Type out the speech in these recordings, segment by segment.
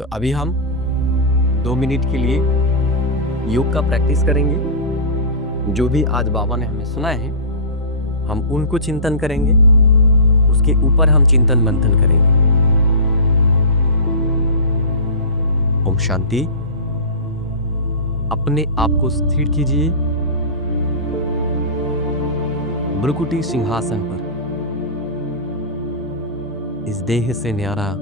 तो अभी हम 2 मिनट के लिए योग का प्रैक्टिस करेंगे। जो भी आज बाबा ने हमें सुनाए हैं हम उनको चिंतन करेंगे, उसके ऊपर हम चिंतन मंथन करेंगे। ओम शांति। अपने आप को स्थिर कीजिए भ्रुकुटी सिंहासन पर। इस देह से न्यारा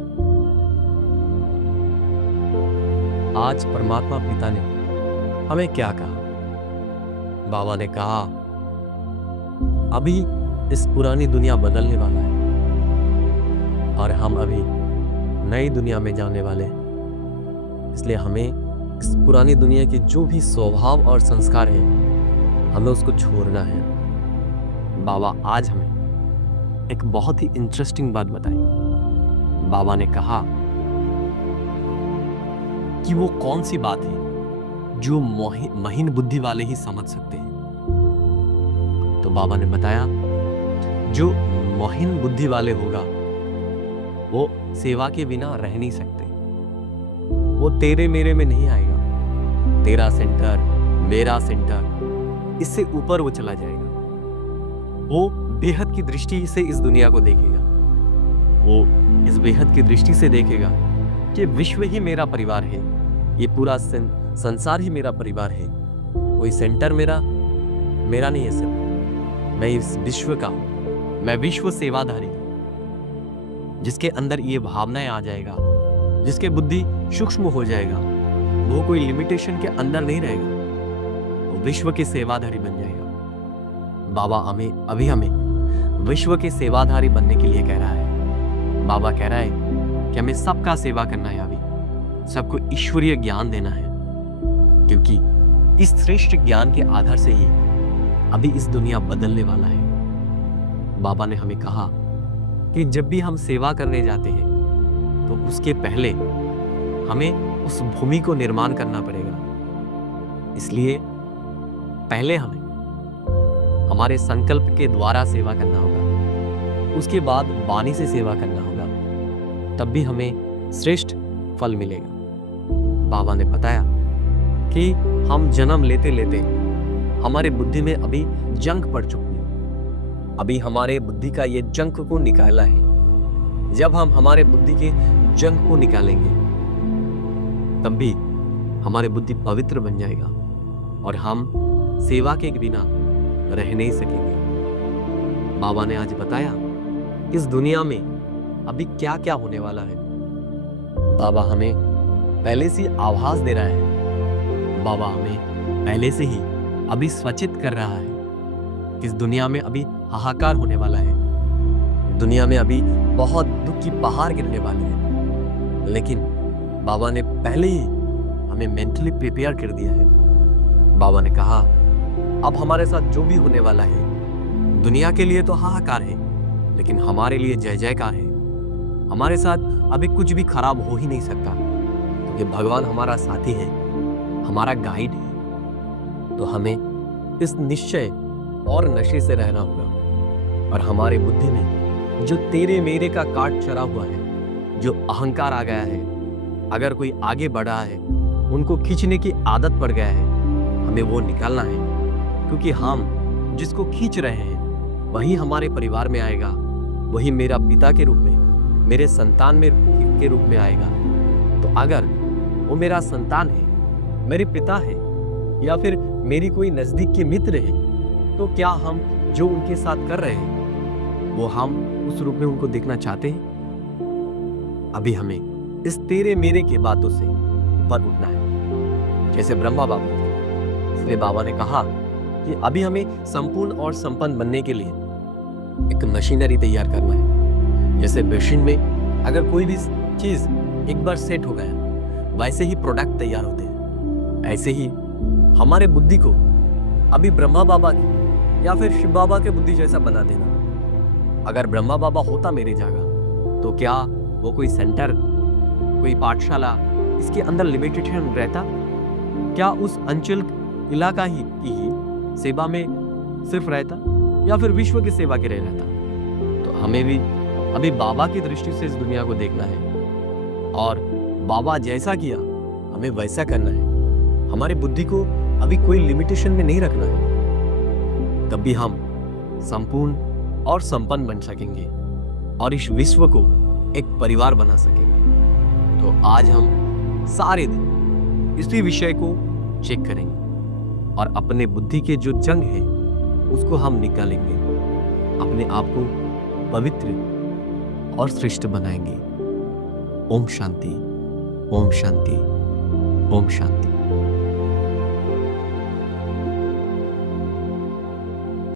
आज परमात्मा पिता ने हमें क्या कहा? बाबा ने कहा अभी इस पुरानी दुनिया बदलने वाला है और हम अभी नई दुनिया में जाने वाले हैं। इसलिए हमें इस पुरानी दुनिया के जो भी स्वभाव और संस्कार है हमें उसको छोड़ना है। बाबा आज हमें एक बहुत ही इंटरेस्टिंग बात बताई। बाबा ने कहा कि वो कौन सी बात है जो महीन बुद्धि वाले ही समझ सकते हैं। तो बाबा ने बताया जो महीन बुद्धि वाले होगा वो सेवा के बिना रह नहीं सकते। वो तेरे मेरे में नहीं आएगा। तेरा सेंटर, मेरा सेंटर, इससे ऊपर वो चला जाएगा। वो बेहद की दृष्टि से इस दुनिया को देखेगा। वो इस बेहद की दृष्टि से देखेगा कि विश्व ही मेरा परिवार है, ये पूरा संसार ही मेरा परिवार है। कोई सेंटर मेरा नहीं है, सिर्फ मैं इस विश्व का हूं। मैं विश्व सेवाधारी हूं। जिसके अंदर ये भावनाएं आ जाएगा, जिसके बुद्धि सूक्ष्म हो जाएगा, वो कोई लिमिटेशन के अंदर नहीं रहेगा, वो विश्व के सेवाधारी बन जाएगा। बाबा हमें विश्व के सेवाधारी बनने के लिए कह रहा है। बाबा कह रहा है कि हमें सबका सेवा करना है, अभी सबको ईश्वरीय ज्ञान देना है, क्योंकि इस श्रेष्ठ ज्ञान के आधार से ही अभी इस दुनिया बदलने वाला है। बाबा ने हमें कहा कि जब भी हम सेवा करने जाते हैं तो उसके पहले हमें उस भूमि को निर्माण करना पड़ेगा। इसलिए पहले हमें हमारे संकल्प के द्वारा सेवा करना होगा, उसके बाद वाणी से सेवा करना होगा, तब भी हमें श्रेष्ठ फल मिलेगा। बाबा ने बताया कि हम जन्म लेते लेते हमारे बुद्धि में अभी जंक पड़ चुकी है। अभी हमारे बुद्धि का ये जंक को निकाला है। जब हम हमारे बुद्धि के जंक को निकालेंगे तब भी हमारे बुद्धि पवित्र बन जाएगा और हम सेवा के बिना रह नहीं सकेंगे। बाबा ने आज बताया इस दुनिया में अभी क्या क्या होने वाला है। बाबा हमें पहले से आभास दे रहा है। बाबा हमें पहले से ही अभी सूचित कर रहा है कि इस दुनिया में अभी हाहाकार होने वाला है। दुनिया में अभी बहुत दुख की पहाड़ गिरने वाली है, लेकिन बाबा ने पहले ही हमें मेंटली प्रिपेयर कर दिया है। बाबा ने कहा अब हमारे साथ जो भी होने वाला है दुनिया के लिए तो हाहाकार है, लेकिन हमारे लिए जय जयकार है। हमारे साथ अभी कुछ भी खराब हो ही नहीं सकता, क्योंकि भगवान हमारा साथी है, हमारा गाइड है। तो हमें इस निश्चय और नशे से रहना होगा और हमारे बुद्धि में जो तेरे मेरे का काट चढ़ा हुआ है, जो अहंकार आ गया है, अगर कोई आगे बढ़ा है उनको खींचने की आदत पड़ गया है, हमें वो निकालना है। क्योंकि हम जिसको खींच रहे हैं वही हमारे परिवार में आएगा, वही मेरा पिता के रूप में, मेरे संतान में के रूप में आएगा। तो अगर वो मेरा संतान है, मेरे पिता है, या फिर मेरी कोई नजदीक के मित्र है, तो क्या हम जो उनके साथ कर रहे हैं वो हम उस रूप में उनको देखना चाहते हैं? अभी हमें इस तेरे मेरे के बातों से ऊपर उठना है, जैसे ब्रह्मा बाबा थे। इसलिए बाबा ने कहा कि अभी हमें संपूर्ण और संपन्न बनने के लिए एक मशीनरी तैयार करना है। जैसे मशीन में अगर कोई भी चीज एक बार सेट हो गया, वैसे ही प्रोडक्ट तैयार होते हैं। ऐसे ही हमारे बुद्धि को अभी ब्रह्मा बाबा की या फिर शिव बाबा के बुद्धि जैसा बना देना। अगर ब्रह्मा बाबा होता मेरी जगह तो क्या वो कोई सेंटर, कोई पाठशाला, इसके अंदर लिमिटेशन रहता? क्या उस अंचल इलाका ही की ही सेवा में सिर्फ रहता या फिर विश्व की सेवा के लिए रहता? तो हमें भी अभी बाबा की दृष्टि से इस दुनिया को देखना है और बाबा जैसा किया हमें वैसा करना है। हमारे बुद्धि को अभी कोई लिमिटेशन में नहीं रखना है। तभी हम संपूर्ण और संपन्न बन सकेंगे और इस विश्व को एक परिवार बना सकेंगे। तो आज हम सारे दिन इसी विषय को चेक करेंगे और अपने बुद्धि के जो जंग है उसको हम निकालेंगे, अपने आप को पवित्र और श्रेष्ठ बनाएंगे। ओम शांति, ओम शांति, ओम शांति।